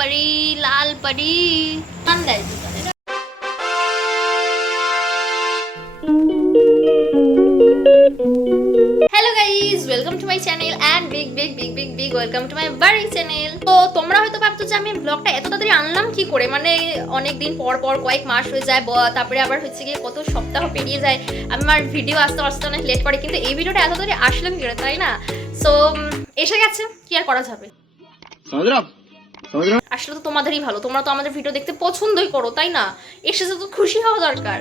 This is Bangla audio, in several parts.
পরি লাল পরি ঠান্ডায় hello guys, welcome to my channel and big big big big big welcome to my বাড়ি চ্যানেল। তো তোমরা হয়তো ভাবছো যে আমি ব্লগটা এত তাড়াতাড়ি আনলাম কি করে, মানে অনেক দিন পর পর কয়েক মাস হয়ে যায়, তারপরে আবার হচ্ছে গিয়ে কত সপ্তাহ পেরিয়ে যায়, আমার ভিডিও আসতে আসতে অনেক লেট করে, কিন্তু এই ভিডিওটা এত তাড়াতাড়ি আসলাম কি করে, তাই না? সো এসে গেছে, কি আর করা যাবে। আসলে তো তোমাদেরই ভালো, তোমরা তো আমাদের ভিডিও দেখতে পছন্দই করো, তাই না? এসেছে তো খুশি হওয়া দরকার।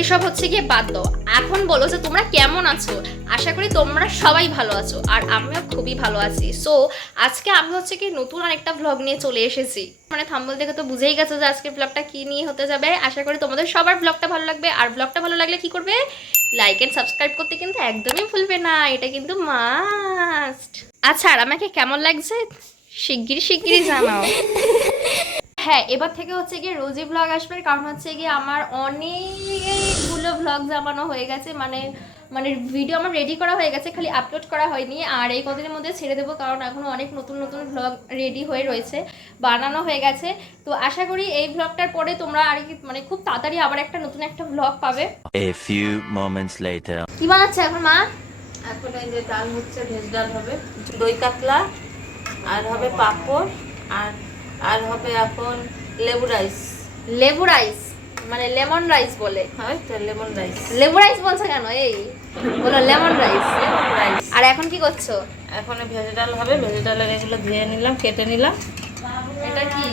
এসব হচ্ছে গিয়ে বাদ দাও, এখন বলো যে তোমরা কেমন আছো। আশা করি তোমরা সবাই ভালো আছো, আর আমিও খুবই ভালো আছি। সো আজকে আমি হচ্ছে কি নতুন আরেকটা ভ্লগ নিয়ে চলে এসেছি, মানে থাম্বনেল দেখে তো বুঝেই গেছো যে আজকের ভ্লগটা কি নিয়ে হতে যাবে। আশা করি তোমাদের সবার ভ্লগটা ভালো লাগবে, আর ভ্লগটা ভালো লাগলে কি করবে, লাইক এন্ড সাবস্ক্রাইব করতে কিন্তু একদমই ভুলবে না, এটা কিন্তু মাস্ট। আচ্ছা, আর আমাকে কেমন লাগছে শিগগিরই জানাও। হ্যাঁ, এবার থেকে হচ্ছে গিয়ে রোজই ব্লগ আসবে, কারণ হচ্ছে গিয়ে আমার অনেকগুলো ব্লগ জমানো হয়ে গেছে, মানে মানে ভিডিও আমার রেডি করা হয়ে গেছে, খালি আপলোড করা হয়নি। আর এই কদিনের মধ্যে ছেড়ে দেবো, কারণ এখনো অনেক নতুন নতুন ব্লগ রেডি হয়ে রয়েছে, বানানো হয়ে গেছে। তো আশা করি এই ব্লগটার পরে তোমরা আর কি মানে খুব তাড়াতাড়ি আবার একটা নতুন একটা ব্লগ পাবে। A few moments later. কি বানাচ্ছে এখন মা? এখন এই যে ডাল হচ্ছে, ভেজ ডাল হবে, দই কাতলা, আর হবে পাঁপড়, আর আর হবে এখন লেবু রাইস। লেবু রাইস মানে লেমন রাইস বলে? হয় তো লেমন রাইস। লেবু রাইস বলছে কেন? এই বলো লেমন রাইস। Lemon rice. আর এখন কি করছো? এখন ভেজ ডাল হবে, ভেজ ডালের এগুলো ধুয়ে নিলাম, কেটে নিলাম। এটা কি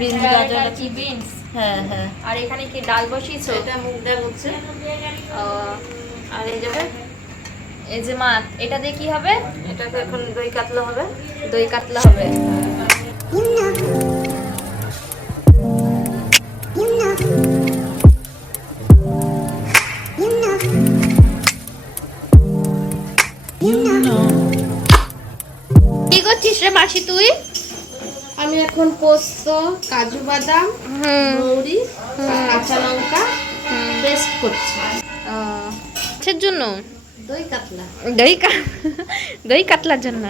বিনস গাজর এটা কি বিনস? হ্যাঁ হ্যাঁ। আর এখানে কি ডাল বসিয়েছো? এটা মুগ ডাল হচ্ছে। আর এই যাবে এই যে মাছ, এটা দিয়ে কি হবে? এটাকে এখন দই কাতলা হবে। দই কাতলা হবে। কি করছিস রে মাসি তুই? আমি এখন পোস্ত, কাজু বাদাম, মৌরি, কাঁচা লঙ্কা পেস্ট করছি। কিসের জন্য? দই কাতলা। দই কাতলার জন্য।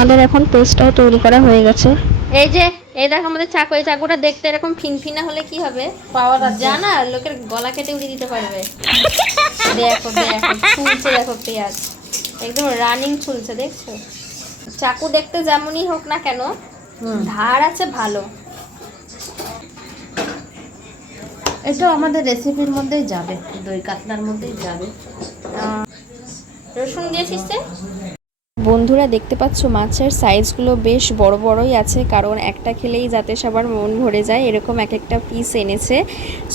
আমাদের এখন পেস্টটাও তৈরি করা হয়ে গেছে। এই যে এই দেখো আমাদের চাকু, এই চাকুটা দেখতে এরকম ফিনফিনা হলে কি হবে, পাওয়ার আছে জানা লোকের গলা কেটে উড়িয়ে দিতে পারবে। দেখো দেখো ছুলছে, দেখো পেঁয়াজ একদম রানিং ছুলছে, দেখছো? চাকু দেখতে যেমনই হোক না কেন, ধার আছে ভালো। এটা আমাদের রেসিপির মধ্যেই যাবে, দই কাতলার মধ্যেই যাবে। রসুন দিয়েছিস তে? বন্ধুরা দেখতে পাচ্ছ মাছের সাইজগুলো বেশ বড় বড়ই আছে, কারণ একটা খেলেই যাতে সবার মন ভরে যায় এরকম এক একটা পিস এনেছে।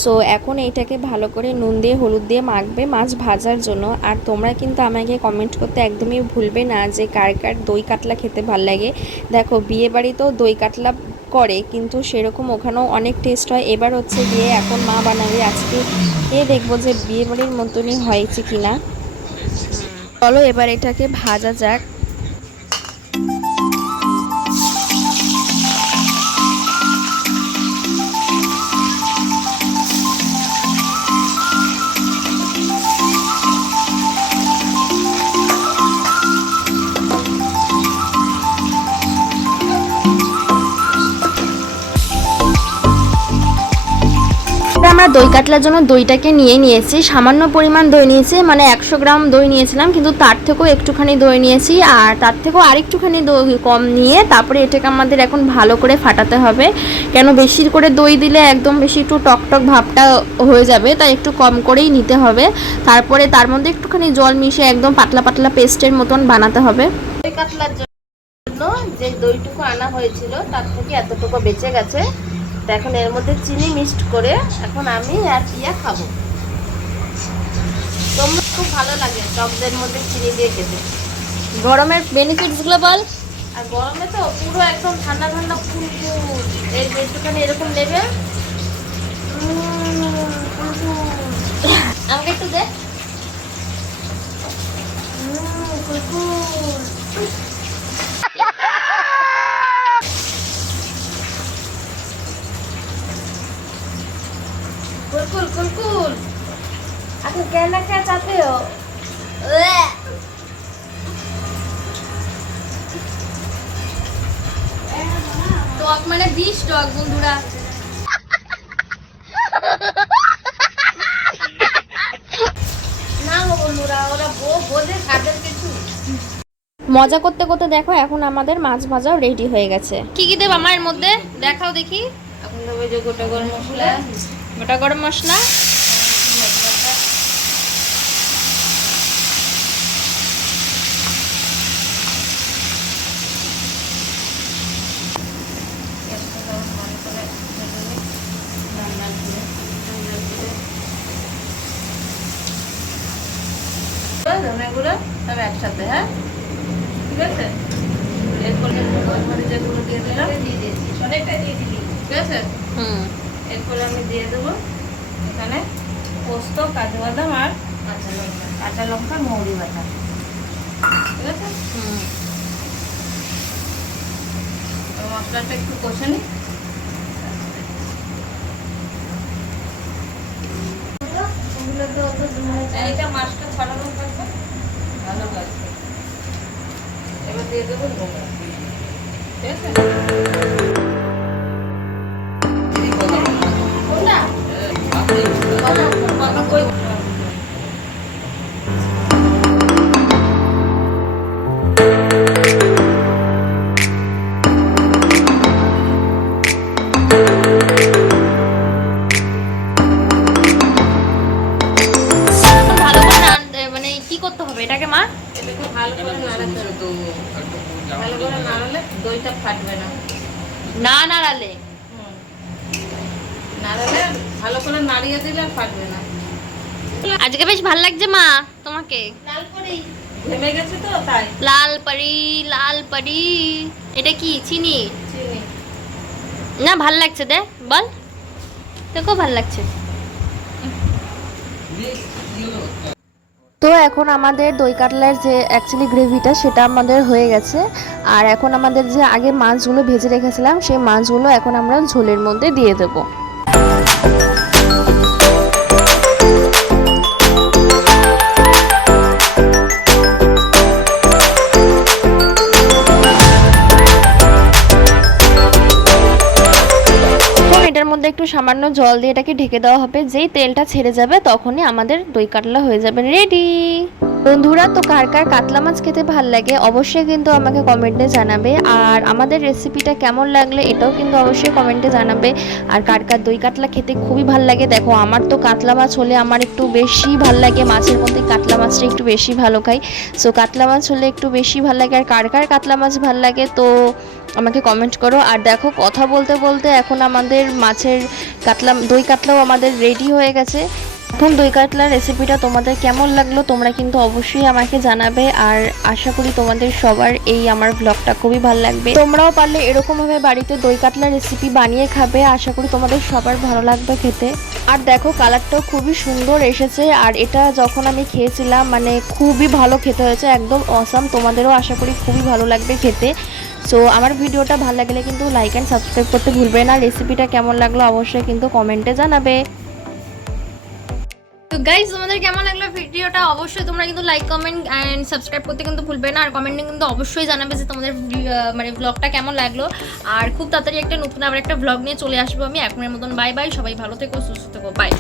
সো এখন এইটাকে ভালো করে নুন দিয়ে হলুদ দিয়ে মাখবে মাছ ভাজার জন্য। আর তোমরা কিন্তু আমাকে কমেন্ট করতে একদমই ভুলবে না যে কার কার দই কাতলা খেতে ভাল লাগে। দেখো বিয়ে বাড়িতেও দই কাতলা করে, কিন্তু সেরকম ওখানেও অনেক টেস্ট হয়। এবার হচ্ছে গিয়ে এখন মা বানাবে, আজকে দেখবো যে বিয়ে বাড়ির মতনই হয়েছে কিনা। চলো এবার এটাকে ভাজা যাক। আমরা দই কাতলার জন্য দইটাকে নিয়ে নিয়েছি, সামান্য পরিমাণ দই নিয়েছি, মানে 100 গ্রাম দই নিয়েছিলাম, কিন্তু তার থেকেও একটুখানি দই নিয়েছি, আর তার থেকেও আরেকটুখানি দই কম নিয়ে তারপরে এটাকে আমাদের এখন ভালো করে ফাটাতে হবে। কেন বেশি করে দই দিলে একদম বেশি একটু টকটক ভাবটা হয়ে যাবে, তাই একটু কম করেই নিতে হবে। তারপরে তার মধ্যে একটুখানি জল মিশিয়ে একদম পাতলা পাতলা পেস্টের মতন বানাতে হবে। দই কাতলার জন্য যে দইটুকু আনা হয়েছিল তার থেকে এতটুকু বেঁচে গেছে। তো এখন এর মধ্যে চিনি মিক্সড করে এখন আমি আর পিয়া খাবো। তোমরা খুব ভালো লাগে টকদের মধ্যে চিনি দিয়ে খেতে। গরমের বেনিফিটসগুলো বল। আর গরমে তো পুরো একদম ঠান্ডা ঠান্ডা ফুলফুল এর একটুখানি এরকম নেবে। আমাকে একটু দে। कुलकुल कुलकुल आपको कहना क्या चाहते हो? টক মানে বিষ টক বন্ধুরা। না গো বন্ধুরা, ওরা বোঝে খাদের কিছু। মজা করতে করতে দেখো এখন আমাদের মাছ ভাজাও রেডি হয়ে গেছে। কি কি দেব আমার এর মধ্যে দেখাও দেখি। এখন দেবে যে গোটা গরম মশলা, গোটা গরম মশলা, ধনে গুঁড়ো সব একসাথে। হ্যাঁ ঠিক আছে, এরপরে যেগুলো দিয়ে দিলাম, দিয়ে দিয়েছি অনেকটা দিয়ে দিলি। ঠিক আছে, এরপরে আমি দিয়ে দেবো এখানে পোস্ত, কাজু বাদাম আর কাঁচা লঙ্কা মৌরি বাটা। ঠিক আছে, মশলাটা একটু কষে নিই। এইটা মাছটা ছড়ানো থাকবে ভালো কাজ। এবার দিয়ে দেবো নুন। ঠিক আছে, ভালো করে মানে কি করতে হবে এটাকে মা? এটাকে ভালো করে নাড়াতে হবে। ভালো করে নাড়ালে দইটা ফাটবে না। না নাড়ালে? নাড়ালে ভালো করে নাড়িয়ে দিলে আর ফাটবে না। আজকে বেশ ভালো লাগছে মা তোমাকে। লাল পরি ঘেমে গেছে তো তাই। লাল পরি, লাল পরি। এটা কি চিনি? চিনি। না ভাল লাগছে, দে বল। দেখো ভাল লাগছে। তো এখন আমাদের দই কাতলার যে অ্যাকচুয়ালি গ্রেভিটা সেটা আমাদের হয়ে গেছে। আর এখন আমাদের যে আগে মাছগুলো ভেজে রেখেছিলাম সেই মাছগুলো এখন আমরা ঝোলের মধ্যে দিয়ে দেবো। এটার মধ্যে একটু সামান্য জল দিয়ে এটাকে ঢেকে দেওয়া হবে। যেই তেলটা ছেড়ে যাবে তখনই আমাদের দই কাতলা হয়ে যাবে রেডি। বন্ধুরা, তো কার কার কাতলা মাছ খেতে ভাল লাগে অবশ্যই কিন্তু আমাকে কমেন্টে জানাবে। আর আমাদের রেসিপিটা কেমন লাগলে এটাও কিন্তু অবশ্যই কমেন্টে জানাবে। আর কার কার দই কাতলা খেতে খুবই ভাল লাগে। দেখো আমার তো কাতলা মাছ হলে আমার একটু বেশি ভাল লাগে, মাছের মধ্যে কাতলা মাছটা একটু বেশি ভালো খাই। সো কাতলা মাছ হলে একটু বেশি ভাল লাগে। আর কার কার কাতলা মাছ ভাল লাগে তো আমাকে কমেন্ট করো। আর দেখো কথা বলতে বলতে এখন আমাদের মাছের দই কাতলাও আমাদের রেডি হয়ে গেছে। এখন দই কাতলার রেসিপিটা তোমাদের কেমন লাগলো তোমরা কিন্তু অবশ্যই আমাকে জানাবে। আর আশা করি তোমাদের সবার এই আমার ব্লগটা খুবই ভালো লাগবে। তোমরাও পারলে এরকমভাবে বাড়িতে দই কাতলার রেসিপি বানিয়ে খাবে। আশা করি তোমাদের সবার ভালো লাগবে খেতে। আর দেখো কালারটাও খুবই সুন্দর এসেছে। আর এটা যখন আমি খেয়েছিলাম মানে খুবই ভালো খেতে হয়েছে, একদম অসাম। তোমাদেরও আশা করি খুবই ভালো লাগবে খেতে। সো আমার ভিডিওটা ভালো লাগলে কিন্তু লাইক অ্যান্ড সাবস্ক্রাইব করতে ভুলবে না। রেসিপিটা কেমন লাগলো অবশ্যই কিন্তু কমেন্টে জানাবে। তো গাইস তোমাদের কেমন লাগলো ভিডিওটা অবশ্যই তোমরা কিন্তু লাইক কমেন্ট এন্ড সাবস্ক্রাইব করতে কিন্তু ভুলবে না। আর কমেন্টে কিন্তু অবশ্যই জানাবে যে তোমাদের মানে ব্লগটা কেমন লাগলো। আর খুব তাড়াতাড়ি একটা নতুন আবার একটা ব্লগ নিয়ে চলে আসবো আমি। এখনের মতন বাই বাই, সবাই ভালো থেকো, সুস্থ থেকো, বাই।